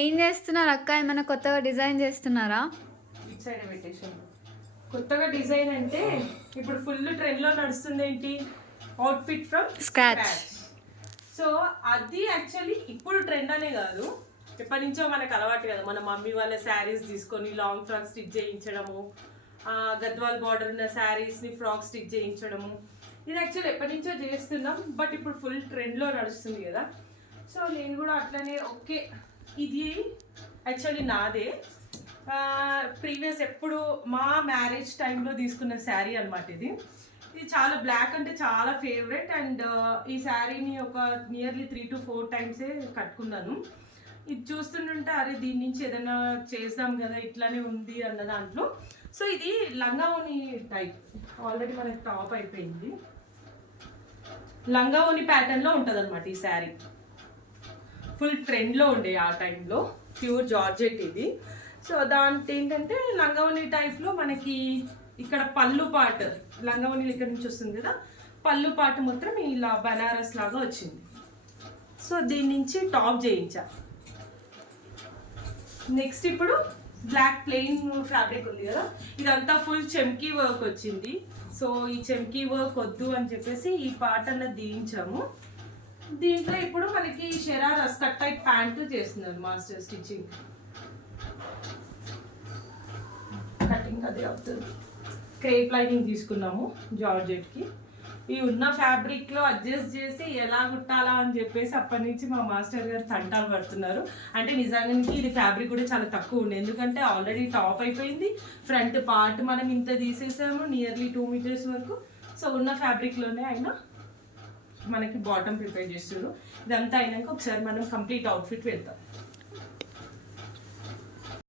ఏం చేస్తున్నారు అక్క? ఏమైనా కొత్తగా డిజైన్ చేస్తున్నారా? ఇట్ సైడ్ పెట్టేసాను. కొత్తగా డిజైన్ అంటే ఇప్పుడు ఫుల్ ట్రెండ్లో నడుస్తుంది ఏంటి, అవుట్ఫిట్ ఫ్రమ్ స్క్రాచ్. సో అది యాక్చువల్లీ ఇప్పుడు ట్రెండ్ అనే కాదు, ఎప్పటి నుంచో మనకు అలవాటు కదా. మన మమ్మీ వాళ్ళ శారీస్ తీసుకొని లాంగ్ ఫ్రాక్ స్టిచ్ చేయించడము, గద్వాల్ బార్డర్ ఉన్న శారీస్ని ఫ్రాక్ స్టిచ్ చేయించడము, ఇది యాక్చువల్లీ ఎప్పటి నుంచో చేస్తున్నాం. బట్ ఇప్పుడు ఫుల్ ట్రెండ్లో నడుస్తుంది కదా. సో నేను కూడా అట్లనే ఓకే, ఇది యాక్చువల్లీ నాదే ప్రీవియస్ ఎప్పుడు మా మ్యారేజ్ టైంలో తీసుకున్న శారీ అనమాట. ఇది చాలా బ్లాక్ అంటే చాలా ఫేవరెట్. అండ్ ఈ శారీని ఒక నియర్లీ 3 to 4 టైమ్సే కట్టుకున్నాను. ఇది చూస్తుంటే అరే దీని నుంచి ఏదైనా చేద్దాం కదా, ఇట్లానే ఉంది అన్న దాంట్లో. సో ఇది లంగావోని టైప్, ఆల్రెడీ మనకి టాప్ అయిపోయింది. లంగావోని ప్యాటర్న్లో ఉంటుంది అనమాట ఈ శారీ. ఫుల్ ట్రెండ్లో ఉండే ఆ టైంలో, ప్యూర్ జార్జెట్ ఇది. సో దాంట్లో ఏంటంటే లంగావోని టైప్లో మనకి ఇక్కడ పళ్ళు పాటు, లంగావోని ఇక్కడ నుంచి వస్తుంది కదా, పళ్ళు పాటు మాత్రం ఇలా బనారస్ లాగా వచ్చింది. సో దీని నుంచి టాప్ చేయించా. నెక్స్ట్ ఇప్పుడు బ్లాక్ ప్లెయిన్ ఫ్యాబ్రిక్ ఉంది కదా, ఇదంతా ఫుల్ చెమ్కీ వర్క్ వచ్చింది. సో ఈ చెమ్కీ వర్క్ వద్దు అని చెప్పేసి ఈ పార్ట్ అన్నది దించాము. దీంట్లో ఇప్పుడు మనకి షరారా స్కర్ట్ టైప్ ప్యాంటు చేస్తున్నారు మాస్టర్ స్టిచ్చింగ్. కటింగ్ అదే అవుతుంది. క్రేప్ లైనింగ్ తీసుకున్నాము జార్జెట్కి. ఈ ఉన్న ఫ్యాబ్రిక్లో అడ్జస్ట్ చేసి ఎలా కుట్టాలా అని చెప్పేసి అప్పటి నుంచి మా మాస్టర్ గారు తంటాలు పడుతున్నారు. అంటే నిజానికి ఇది ఫ్యాబ్రిక్ కూడా చాలా తక్కువ ఉండే, ఎందుకంటే ఆల్రెడీ టాప్ అయిపోయింది. ఫ్రంట్ పార్ట్ మనం ఇంత తీసేసాము, నియర్లీ 2 meters వరకు. సో ఉన్న ఫ్యాబ్రిక్లోనే ఆయన మనకి బాటమ్ ప్రిపేర్ చేస్తారు. ఇదంతా అయినాక ఒకసారి మనం కంప్లీట్ అవుట్ఫిట్ వెళ్తాం.